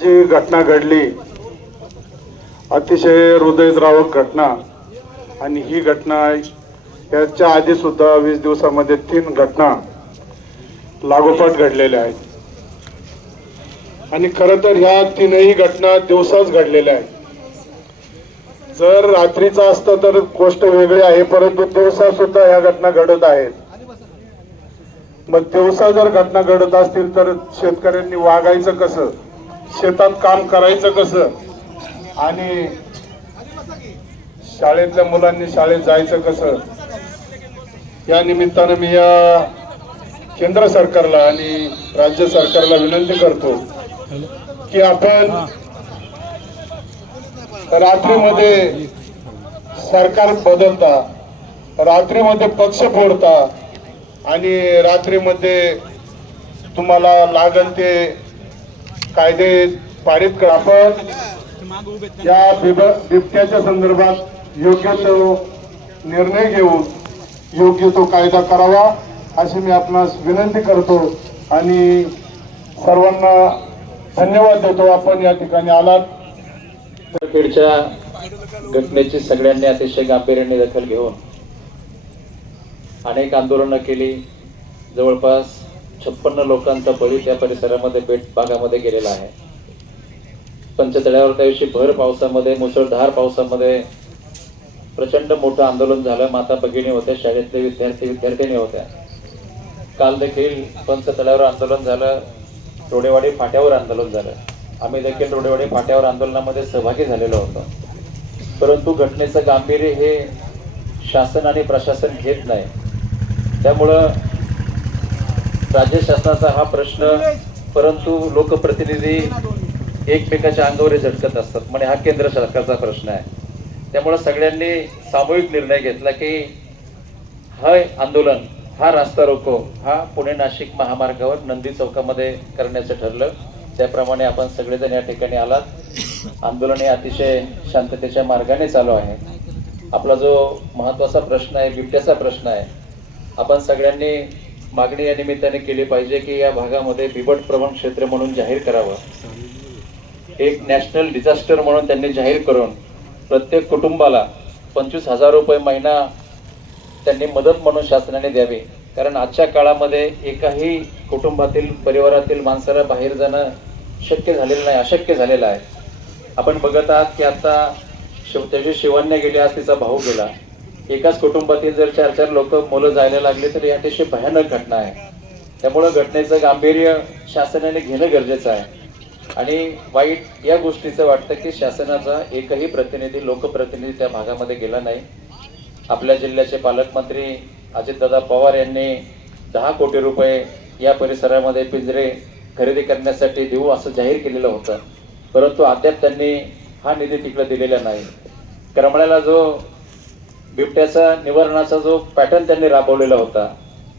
जी घटना घडली अतिशय हृदयद्रावक घटना आणि ही घटना याच्या आधी सुद्धा वीस दिवसामध्ये तीन घटना लागोपाठ घडलेल्या आहेत. आणि खरं तर ह्या तीनही घटना दिवसाच घडलेल्या आहेत. जर रात्रीचा असतं तर गोष्ट वेगळी आहे परंतु दिवसा सुद्धा ह्या घटना घडत आहेत. मग दिवसा जर घटना घडत असतील तर शेतकऱ्यांनी वागायचं कसं? शेतात काम करायचं कसं? आणि शाळेतल्या मुलांनी शाळेत जायचं कसं? या निमित्तानं मी या केंद्र सरकारला आणि राज्य सरकारला विनंती करतो की आपण रात्रीमध्ये सरकार बदलता रात्रीमध्ये पक्ष फोडता आणि रात्रीमध्ये तुम्हाला लागल ते कायदे पारित करा आपण या बिबट्याच्या संदर्भात योग्य तो निर्णय घेऊन योग्य तो कायदा करावा अशी मी आपणास विनंती करतो आणि सर्वांना धन्यवाद देतो. आपण या ठिकाणी आलात. खेडच्या घटनेची सगळ्यांनी अतिशय गांभीर्याने दखल घेऊन अनेक आंदोलनं केली. जवळपास छप्पन्न लोकांचा बळी त्या परिसरामध्ये बेट भागामध्ये गेलेला आहे. पंचतळ्यावर त्या दिवशी भर पावसामध्ये मुसळधार पावसामध्ये प्रचंड मोठं आंदोलन झालं. माता भगिनी होत्या शाळेतले विद्यार्थी विद्यार्थिनी होत्या. काल देखील पंचतळ्यावर आंदोलन झालं. रोडेवाडी फाट्यावर आंदोलन झालं. आम्ही देखील रोडेवाडी फाट्यावर आंदोलनामध्ये सहभागी झालेलो होतो. परंतु घटनेचं गांभीर्य हे शासन आणि प्रशासन घेत नाही. त्यामुळं राज्य शासनाचा हा प्रश्न परंतु लोकप्रतिनिधी एकमेकाच्या अंगावर झटकत असतात. म्हणजे हा केंद्र सरकारचा प्रश्न आहे. त्यामुळं सगळ्यांनी सामूहिक निर्णय घेतला की हा आंदोलन हा रास्ता रोको हा पुणे नाशिक महामार्गावर नंदी चौकामध्ये करण्याचं ठरलं. त्याप्रमाणे आपण सगळेजण या ठिकाणी आलात. आंदोलन हे अतिशय शांततेच्या मार्गाने चालू आहे. आपला जो महत्त्वाचा प्रश्न आहे बिबट्याचा प्रश्न आहे आपण सगळ्यांनी मागणी या निमित्ताने केली पाहिजे की या भागामध्ये बिबट प्रवण क्षेत्र म्हणून जाहीर करावं. एक नॅशनल डिझास्टर म्हणून त्यांनी जाहीर करून प्रत्येक कुटुंबाला पंचवीस हजार रुपये महिना त्यांनी मदत म्हणून शासनाने द्यावी. कारण आजच्या काळामध्ये एकाही कुटुंबातील परिवारातील माणसाला बाहेर जाणं शक्य झालेलं नाही अशक्य झालेलं आहे. आपण बघत आहात की आता शिव त्याची शिवान्या गेली आज तिचा भाऊ गेला. एकाच कुटुंबातील जर चार चार लोक मुलं जायला लागले तर ही अतिशय भयानक घटना आहे. त्यामुळं घटनेचं गांभीर्य शासनाने घेणं गरजेचं आहे. आणि वाईट या गोष्टीचं वाटतं की शासनाचा एकही प्रतिनिधी लोकप्रतिनिधी त्या भागामध्ये गेला नाही. आपल्या जिल्ह्याचे पालकमंत्री अजितदादा पवार यांनी दहा कोटी रुपये या परिसरामध्ये पिंजरे खरेदी करण्यासाठी देऊ असं जाहीर केलेलं होतं. परंतु अद्याप त्यांनी हा निधी तिकडे दिलेला नाही. करमळ्याला जो बिबट्याचा निवारणाचा जो पॅटर्न त्यांनी राबवलेला होता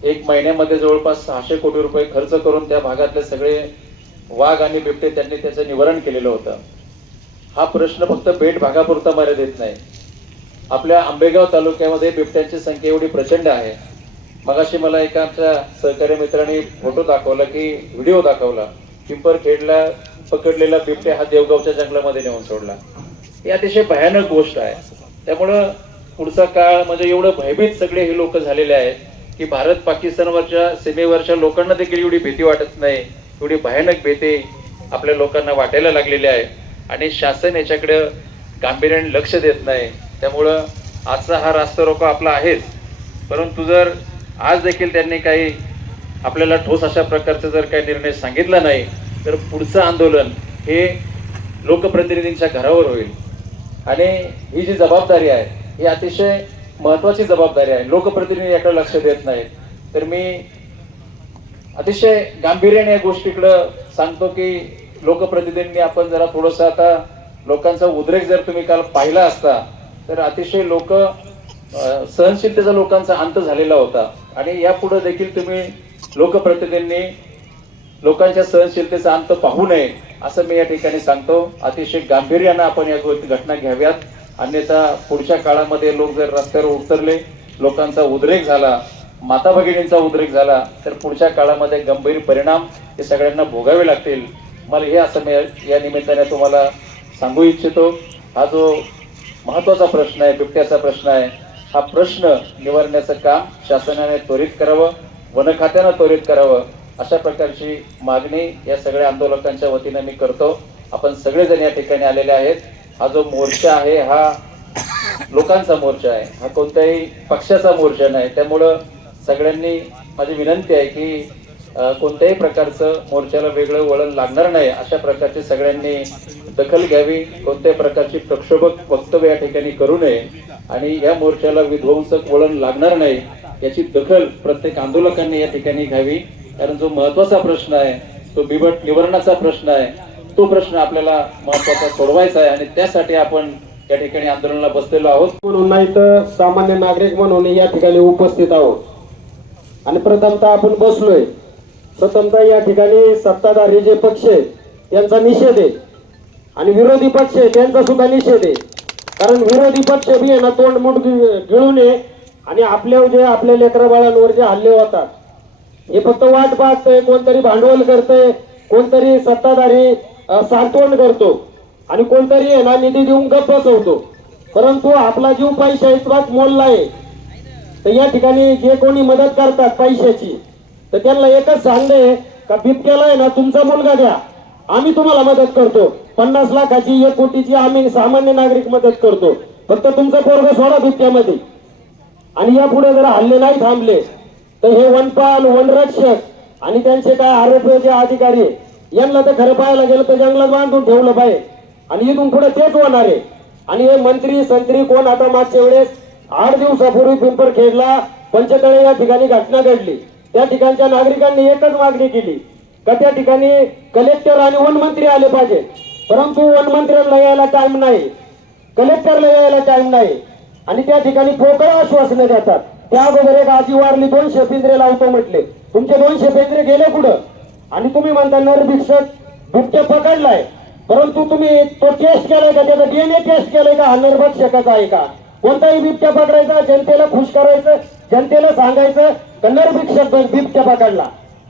एक महिन्यामध्ये जवळपास सहाशे कोटी रुपये खर्च करून त्या भागातले सगळे वाघ आणि बिबटे त्यांनी त्याचं निवारण केलेलं होतं. हा प्रश्न फक्त बेट भागापुरता मर्यादित नाही. आपल्या आंबेगाव तालुक्यामध्ये बिबट्यांची संख्या एवढी प्रचंड आहे. मगाशी मला एका आमच्या सहकारी मित्रांनी फोटो दाखवला की व्हिडिओ दाखवला. पिंपरखेडला पकडलेला बिबट्या हा देवगावच्या जंगलामध्ये नेऊन सोडला. ही अतिशय भयानक गोष्ट आहे. त्यामुळं पुढचा काळ म्हणजे एवढं भयभीत सगळे हे लोक झालेले आहेत की भारत पाकिस्तानवरच्या सीमेवरच्या लोकांना देखील एवढी भीती वाटत नाही एवढी भयानक भीती आपल्या लोकांना वाटायला लागलेली आहे. आणि शासन याच्याकडे गांभीर्याने लक्ष देत नाही. त्यामुळं आजचा हा रास्ता रोको आपला आहेच. परंतु जर आज देखील त्यांनी काही आपल्याला ठोस अशा प्रकारचा जर काही निर्णय सांगितला नाही तर पुढचं आंदोलन हे लोकप्रतिनिधींच्या घरावर होईल. आणि ही जी जबाबदारी आहे ही अतिशय महत्वाची जबाबदारी आहे. लोकप्रतिनिधी याकडे लक्ष देत नाहीत. तर मी अतिशय गांभीर्याने या गोष्टीकडं सांगतो की लोकप्रतिनिधींनी आपण जरा थोडंसं आता लोकांचा उद्रेक जर तुम्ही काल पाहिला असता तर अतिशय लोक सहनशीलतेचा लोकांचा अंत झालेला होता. आणि यापुढे देखील तुम्ही लोकप्रतिनिधींनी लोकांच्या सहनशीलतेचा अंत पाहू नये असं मी या ठिकाणी सांगतो. अतिशय गांभीर्यानं आपण या घटना घ्याव्यात. अन्यथा पुढच्या काळामध्ये लोक जर रस्त्यावर उतरले लोकांचा उद्रेक झाला माता भगिनींचा उद्रेक झाला तर पुढच्या काळामध्ये गंभीर परिणाम हे सगळ्यांना भोगावे लागतील. मला हे असं मी या निमित्ताने तुम्हाला सांगू इच्छितो. हा जो महत्त्वाचा प्रश्न आहे बिबट्याचा प्रश्न आहे हा प्रश्न निवारण्याचं काम शासनाने त्वरित करावं वन खात्यानं त्वरित करावं अशा प्रकारची मागणी या सगळ्या आंदोलकांच्या वतीनं मी करतो. आपण सगळेजण या ठिकाणी आलेले आहेत. हा जो मोर्चा आहे हा लोकांचा मोर्चा आहे. हा कोणत्याही पक्षाचा मोर्चा नाही. त्यामुळं सगळ्यांनी माझी विनंती आहे की कोणत्याही प्रकारचं मोर्चाला वेगळं वळण लागणार नाही अशा प्रकारची सगळ्यांनी दखल घ्यावी. कोणत्याही प्रकारची प्रक्षोभक वक्तव्य या ठिकाणी करू नये आणि या मोर्चाला विध्वंसक वळण लागणार नाही याची दखल प्रत्येक आंदोलकांनी या ठिकाणी घ्यावी. कारण जो महत्त्वाचा प्रश्न आहे तो बिबट निवारणाचा प्रश्न आहे तो प्रश्न आपल्याला महत्त्वाचा सोडवायचा आहे आणि त्यासाठी आपण या ठिकाणी आंदोलनाला बसलेलो आहोत. म्हणून नाही तर सामान्य नागरिक म्हणून या ठिकाणी उपस्थित आहोत. आणि प्रथमतः आपण बसलोय. प्रथमतः या ठिकाणी सत्ताधारी जे पक्ष आहेत त्यांचा निषेध आहे. आणि विरोधी पक्ष आहे त्यांचा सुद्धा निषेध आहे. कारण विरोधी पक्ष बी आहे ना तोंड मोठ गि- गिळून आणि आपल्या जे आपल्या लेकरा बाळांवर जे हल्ले होतात हे फक्त वाट पाहतंय कोणतरी भांडवल करतंय कोणतरी सत्ताधारी सांत्वन करतो. आणि कोणतरी आहे ना निधी देऊन गप्प बसवतो. परंतु आपला जीव पैशा इतकाच मोडला आहे तर या ठिकाणी जे कोणी मदत करतात पैशाची तर त्यांना एकच सांगणे का बिबट्याला आहे ना तुमचा मुलगा द्या. आम्ही तुम्हाला मदत करतो. पन्नास लाखाची एक कोटीची आम्ही सामान्य नागरिक मदत करतो. फक्त तुमचा पोरग सोडा बिबट्यामध्ये. आणि यापुढे जर हल्ले नाही थांबले तर हे वनपाल वनरक्षक आणि त्यांचे काय आरोग्य अधिकारी यांना तर खरं पाहायला गेलं तर जंगलात बांधून ठेवलं पाहिजे. आणि इथून पुढे तेच होणार आहे. आणि हे मंत्री संत्री कोण आता मागच्या वेळेस आठ दिवसापूर्वी पिंपरखेडला पंचतळे या ठिकाणी घटना घडली. त्या ठिकाणच्या नागरिकांनी एकच मागणी केली का त्या ठिकाणी कलेक्टर आणि वनमंत्री आले पाहिजे. परंतु वनमंत्र्यांना यायला टाइम नाही. कलेक्टरला यायला टाइम नाही. आणि त्या ठिकाणी पोकळ आश्वासनं देतात. त्या अगोदर एक आजी वारली दोनशे पिंजरे लावतो म्हटले. तुमचे दोनशे पिंजरे गेले कुठं? आणि तुम्ही म्हणता नरभिक्षक बिबटे पकडलाय. परंतु तुम्ही तो टेस्ट केलाय का? त्याचा डीएनए टेस्ट केलाय का? हा नरभक्षकाचा आहे का? कोणताही बिबट्या पकडायचा जनतेला खुश करायचं जनतेला सांगायचं का नरभिक्षक बिबट्या पकडला.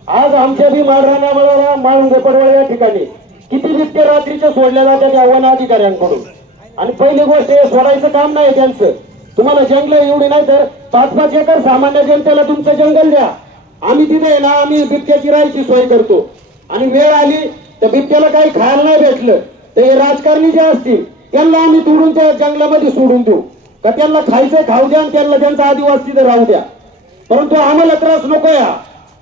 आज आमच्या बी माळराणा मळाला माळुंगे पडवळ या ठिकाणी. किती बिबट्या रात्रीच्या सोडल्या जातात या वन अधिकाऱ्यांकडून आणि पहिली गोष्ट हे सोडायचं काम नाही त्यांचं. तुम्हाला जंगल एवढी नाही तर पाच पाच एकर सामान्य जनतेला तुमचं जंगल द्या. आम्ही तिथे ना आम्ही बिबट्याची राहायची सोय करतो. आणि वेळ आली तर बिबट्याला काही खायला नाही भेटलं. तर हे राजकारणी जे असतील त्यांना आम्ही तोडून त्या जंगलामध्ये सोडून देऊ. का त्यांना खायचं खाऊ द्या आणि त्यांना त्यांचा आदिवासी तिथे राहू द्या. परंतु आम्हाला त्रास नकोय हा.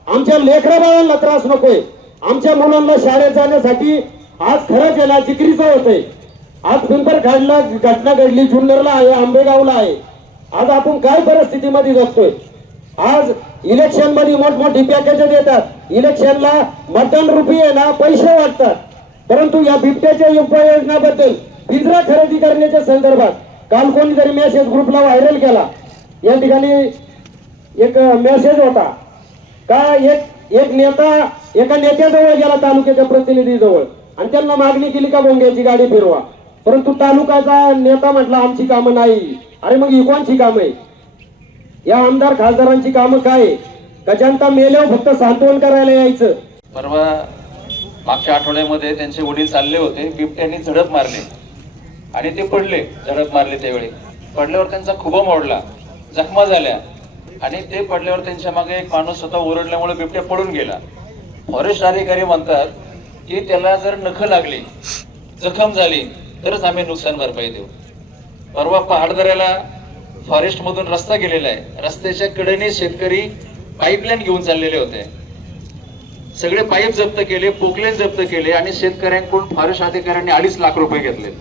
आमच्या लेकराबाळांना त्रास नकोय. आमच्या मुलांना शाळेत जाण्यासाठी आज खरंच याला ना जिकरीचं होतंय. आज पिंपरखेडला घटना घडली जुन्नरला आहे आंबेगावला आहे. आज आपण काय परिस्थितीमध्ये जगतोय? आज इलेक्शनमध्ये मोठमोठी पॅकेज देतात. इलेक्शनला मतदान रुपये ना पैसे वाटतात. परंतु या बिबट्याच्या उपाययोजनाबद्दल पिंजरा खरेदी करण्याच्या संदर्भात काल कोणीतरी मेसेज ग्रुपला व्हायरल केला. या ठिकाणी एक मेसेज होता. का एक एक नेता एका नेत्याजवळ गेला तालुक्याच्या प्रतिनिधीजवळ. आणि त्यांना मागणी केली का बोंग्याची गाडी फिरवा. परंतु तालुकाचा नेता म्हटला आमची कामं नाही. अरे मग ही कोणची कामं आहे? या आमदार खासदारांची कामं काय? आहे? मेल्यावर फक्त सांत्वन करायला यायचं. परवा मागच्या आठवड्यामध्ये त्यांचे वडील चालले होते. बिबट्याने झडप मारले. आणि ते पडले झडप मारले त्यावेळी. पडल्यावर त्यांचा खुबा मोडला जखमा झाल्या. आणि ते पडल्यावर त्यांच्या मागे एक माणूस स्वतः ओरडल्यामुळे बिबट्या पडून गेला. फॉरेस्ट अधिकारी म्हणतात की त्याला जर नख लागली जखम झाली तरच आम्ही नुकसान भरपाई देऊ. परवा पहाडदऱ्याला फॉरेस्ट मधून रस्ता गेलेला आहे. रस्त्याच्या कडेने शेतकरी पाईपलाईन घेऊन चाललेले होते. सगळे पाईप जप्त केले पोकलेन जप्त केले आणि शेतकऱ्यांकडून फॉरेस्ट अधिकाऱ्यांनी अडीच लाख रुपये घेतले.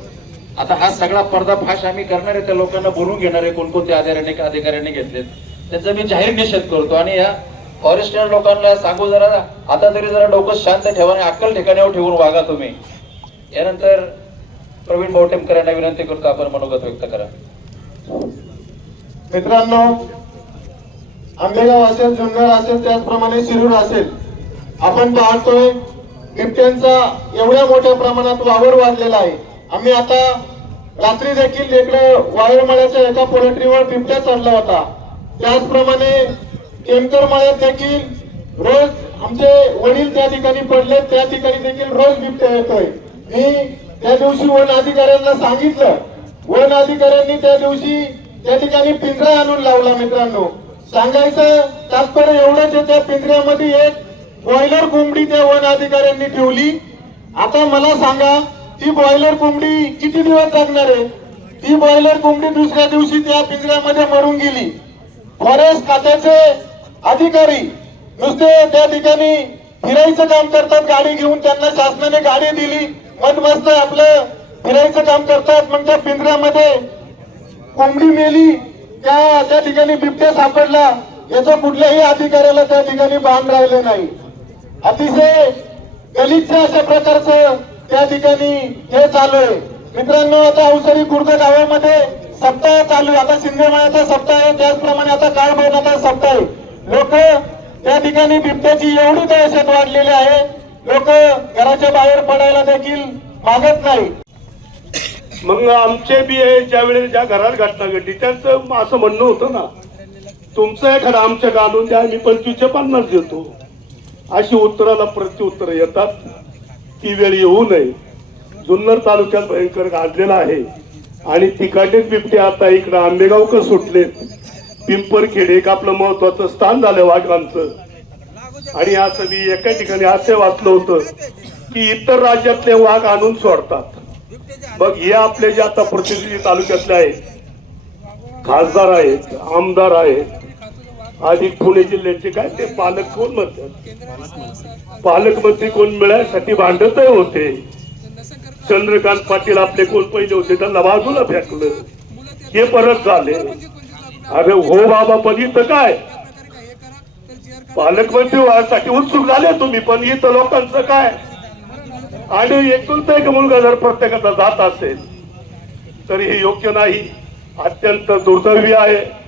आता हा सगळा पर्दाफाश आम्ही करणार आहे त्या लोकांना बोलून घेणार आहे कोणकोणत्या अधिकाऱ्यांनी अधिकाऱ्यांनी घेतलेत. त्याचा मी जाहीर निषेध करतो आणि या फॉरेस्टर लोकांना सांगू जरा आता तरी जरा डोकं शांत ठेवा आणि अक्कल ठिकाणावर ठेवून वागा तुम्ही. यानंतर प्रवीण बावटेमकरांना विनंती करतो आपण मनोगत व्यक्त करा. मित्रांनो आंबेगाव असेल जुन्नर असेल त्याचप्रमाणे शिरूर असेल आपण पाहतोय बिबट्यांचा एवढ्या मोठ्या प्रमाणात वावर वाढलेला आहे. आम्ही आता रात्री देखील इकडे वायुमळ्याच्या एका पोल्ट्रीवर बिबट्या चढला होता. त्याचप्रमाणे केमकर मळ्यात देखील रोज आमचे वडील त्या ठिकाणी पडले त्या ठिकाणी देखील रोज बिबट्या येतोय. मी त्या दिवशी वन अधिकाऱ्यांना सांगितलं. वन अधिकाऱ्यांनी त्या दिवशी त्या ठिकाणी पिंजरा आणून लावला मित्रांनो. सांगायचं तात्पर्य एवढंच आहे त्या पिंजऱ्यामध्ये एक बॉयलर कोंबडी त्या वन अधिकाऱ्यांनी ठेवली. आता मला सांगा ती बॉयलर कोंबडी किती दिवस लागणार आहे? ती बॉयलर कोंबडी दुसऱ्या दिवशी त्या पिंजऱ्यामध्ये मरून गेली. फॉरेस्ट खात्याचे अधिकारी नुसते त्या ठिकाणी फिरायचं काम करतात गाडी घेऊन त्यांना शासनाने गाडी दिली. मग मस्त आपलं फिरायचं काम करतात मग त्या पिंजऱ्यामध्ये कोंबडी मेली त्या त्या ठिकाणी बिबट्या सापडला. याचं कुठल्याही अधिकाऱ्याला त्या ठिकाणी भान राहिले नाही. अतिशय गलिच्छ अशा प्रकारचं त्या ठिकाणी हे चालू आहे. मित्रांनो आता अवसरी खुर्द गावामध्ये सप्ताह चालू आहे. आता सिंधमाळ्याचा सप्ताह आहे. त्याचप्रमाणे आता काळभैरवाचा सप्ताह आहे. लोक त्या ठिकाणी बिबट्याची एवढी दहशत वाढलेली आहे. लोक घराच्या बाहेर पडायला देखील मागत नाही मग आमचे बी आहे ज्या वेळेस ज्या घरात घटना घडली त्यांचं असं म्हणणं होतं ना. तुमचं घर आमच्या गाणून द्या आम्ही पंचवीसशे पन्नास देतो. अशी उत्तराला प्रत्युत्तर येतात. ती वेळ येऊ नये. जुन्नर तालुक्यात भयंकर गाजलेला आहे. आणि तिकडलेच बिबटे आता इकडं आंबेगावकर सुटलेत. पिंपरखेड एक आपलं महत्वाचं स्थान झालं वाघांचं आणि असं मी एका ठिकाणी असे वाचलं होतं की इतर राज्यातले वाघ आणून सोडतात. मग हे आपले जे आता प्रतिनिधी तालुक्यातले आहेत खासदार आहेत आमदार आहेत आधी पुणे जिल्ह्याचे काय ते पालक कोण म्हणतात? पालकमंत्री कोण मिळायसाठी भांडतही होते. चंद्रकांत पाटील आपले कोण पहिले होते त्यांना बाजूला फेकलं. हे परत झाले. अरे हो बाबा पण इथं काय? पालकमंत्री व्हायसाठी उत्सुक झाले तुम्ही पण इथं लोकांचं काय? आणि एकुलता एक मुलगा जर प्रत्येकाचा जात असेल तर हे योग्य नाही. अत्यंत दुर्दैवी आहे.